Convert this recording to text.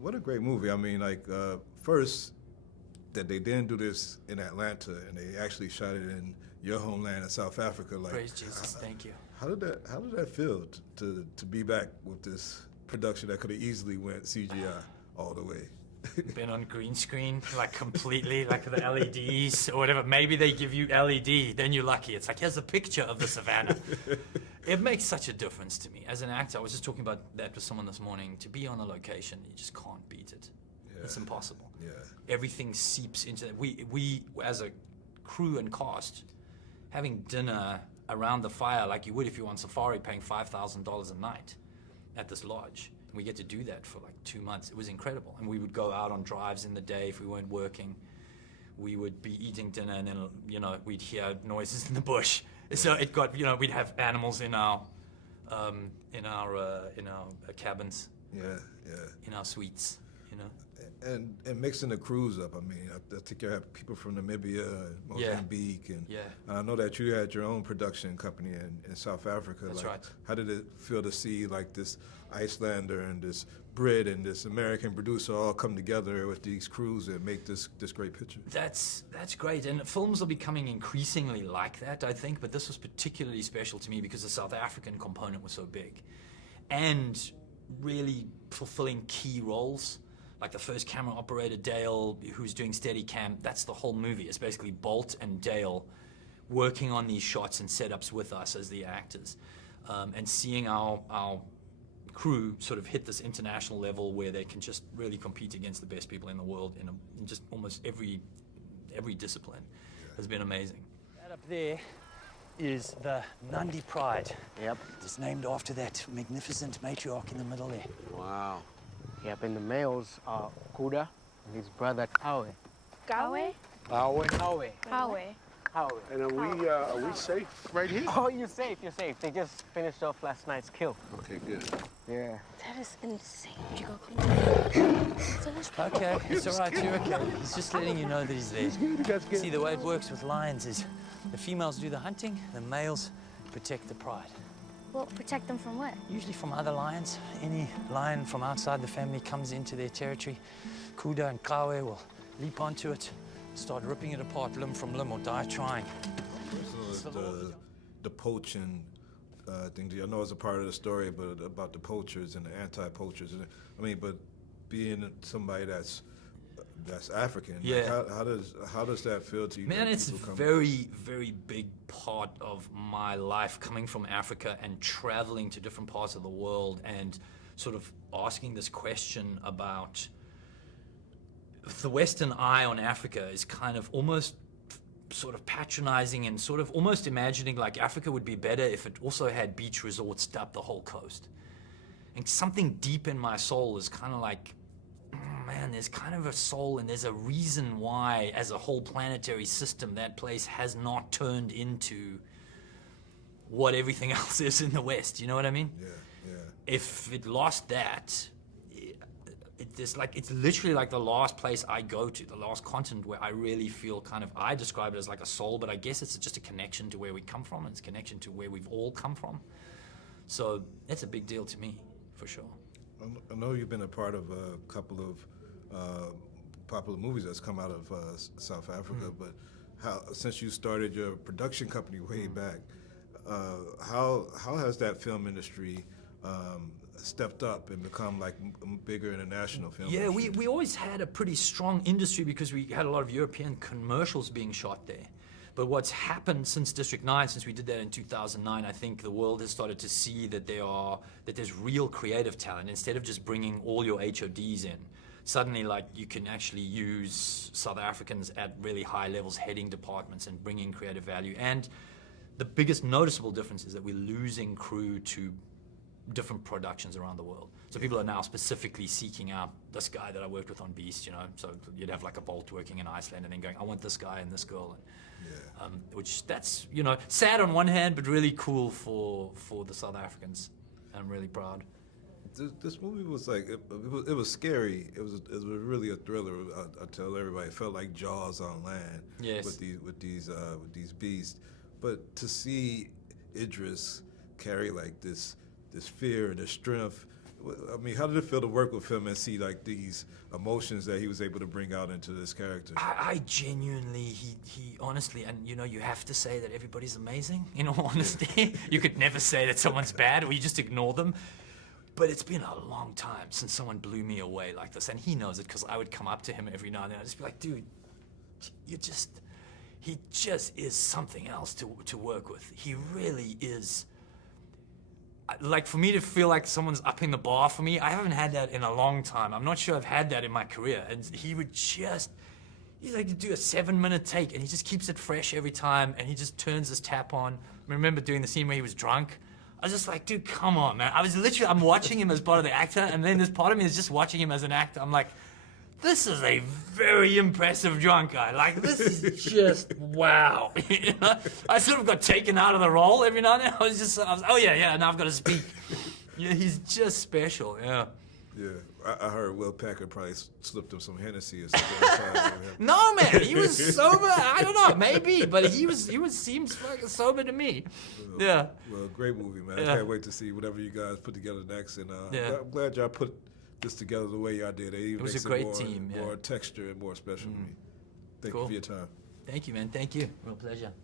What a great movie. I mean, like, first, that they didn't do this in Atlanta and they actually shot it in your homeland in South Africa. Like, praise Jesus, thank you. How did that feel to be back with this production that could have easily went CGI all the way? Been on green screen, like completely, like the LEDs or whatever. Maybe they give you LED, then you're lucky. It's like, here's a picture of the savannah. It makes such a difference to me. As an actor, I was just talking about that with someone this morning. To be on a location, you just can't beat it. Yeah. It's impossible. Yeah. Everything seeps into that. We, as a crew and cast, having dinner around the fire like you would if you were on safari paying $5,000 a night at this lodge. And we get to do that for like 2 months. It was incredible. And we would go out on drives in the day if we weren't working. We would be eating dinner and then, you know, we'd hear noises in the bush. So it got, you know, we'd have animals in our cabins. Yeah, yeah. In our suites, you know. And mixing the crews up. I mean, I think you have people from Namibia, Mozambique, and I know that you had your own production company in South Africa. That's like, right. How did it feel to see like this Icelander and this Brit and this American producer all come together with these crews and make this great picture? That's great, and films are becoming increasingly like that, I think. But this was particularly special to me because the South African component was so big, and really fulfilling key roles. Like the first camera operator, Dale, who's doing Steadicam, that's the whole movie. It's basically Bolt and Dale working on these shots and setups with us as the actors. And seeing our crew sort of hit this international level where they can just really compete against the best people in the world in just almost every discipline has been amazing. That up there is the Nandi Pride. Yep. It's named after that magnificent matriarch in the middle there. Wow. Yep, and the males are Kuda and his brother Kawe. Kawe? Kawe. Kawe. Kawe. And are we safe right here? Oh, you're safe, you're safe. They just finished off last night's kill. Okay, good. Yeah. That is insane. Did you go come Okay, it's all right, you're okay. He's just letting you know that he's there. See, the way it works with lions is the females do the hunting, the males protect the pride. Well, protect them from what? Usually from other lions. Any lion from outside the family comes into their territory. Kuda and Kawe will leap onto it, start ripping it apart limb from limb or die trying. So the poaching thing, I know it's a part of the story, but about the poachers and the anti-poachers. I mean, but being somebody that's African, yeah. Like how does that feel to you? Man, it's a very, very big part of my life coming from Africa and traveling to different parts of the world and sort of asking this question about the Western eye on Africa is kind of almost sort of patronizing and sort of almost imagining like Africa would be better if it also had beach resorts up the whole coast. And something deep in my soul is kind of like, man, there's kind of a soul and there's a reason why, as a whole planetary system, that place has not turned into what everything else is in the West. You know what I mean? Yeah, yeah. If it lost that, it's literally like the last place I go to, the last continent where I really feel kind of, I describe it as like a soul, but I guess it's just a connection to where we come from. It's a connection to where we've all come from. So that's a big deal to me, for sure. I know you've been a part of a couple of popular movies that's come out of South Africa, but since you started your production company way back, how has that film industry stepped up and become like bigger international film industry? We always had a pretty strong industry because we had a lot of European commercials being shot there. But what's happened since District 9, since we did that in 2009, I think the world has started to see that there's real creative talent. Instead of just bringing all your HODs in, suddenly like you can actually use South Africans at really high levels heading departments and bringing creative value. And the biggest noticeable difference is that we're losing crew to different productions around the world. So people are now specifically seeking out this guy that I worked with on Beast, you know. So you'd have like a Bolt working in Iceland and then going, I want this guy and this girl. And, which that's, you know, sad on one hand, but really cool for the South Africans. I'm really proud. This movie was like, it was scary. It was really a thriller. I tell everybody, it felt like Jaws on land. Yes. With these beasts. But to see Idris carry like this fear and this strength I mean, how did it feel to work with him and see like these emotions that he was able to bring out into this character? I genuinely, he honestly, and you know, you have to say that everybody's amazing, in all honesty. You could never say that someone's bad, or you just ignore them. But it's been a long time since someone blew me away like this, and he knows it because I would come up to him every now and then. I'd just be like, dude, he just is something else to work with. He really is. Like, for me to feel like someone's upping the bar for me, I haven't had that in a long time. I'm not sure I've had that in my career. And he would just, he'd like to do a 7-minute take, and he just keeps it fresh every time, and he just turns his tap on. I remember doing the scene where he was drunk. I was just like, dude, come on, man. I'm watching him as part of the actor, and then this part of me is just watching him as an actor. I'm like, this is a very impressive drunk guy. Like, this is just, wow. You know? I sort of got taken out of the role every now and then. I was, oh yeah, now I've got to speak. Yeah, he's just special, yeah. Yeah, I heard Will Packer probably slipped him some Hennessy or something. No, man, he was sober. I don't know, maybe, but he seems fucking sober to me. Yeah. Well, great movie, man. Yeah. I can't wait to see whatever you guys put together next. And Yeah. I'm glad y'all put this together the way y'all did. It was makes a great more, team, yeah. more texture and more special to me. Thank Cool. you for your time. Thank you, man. Thank you. Real pleasure.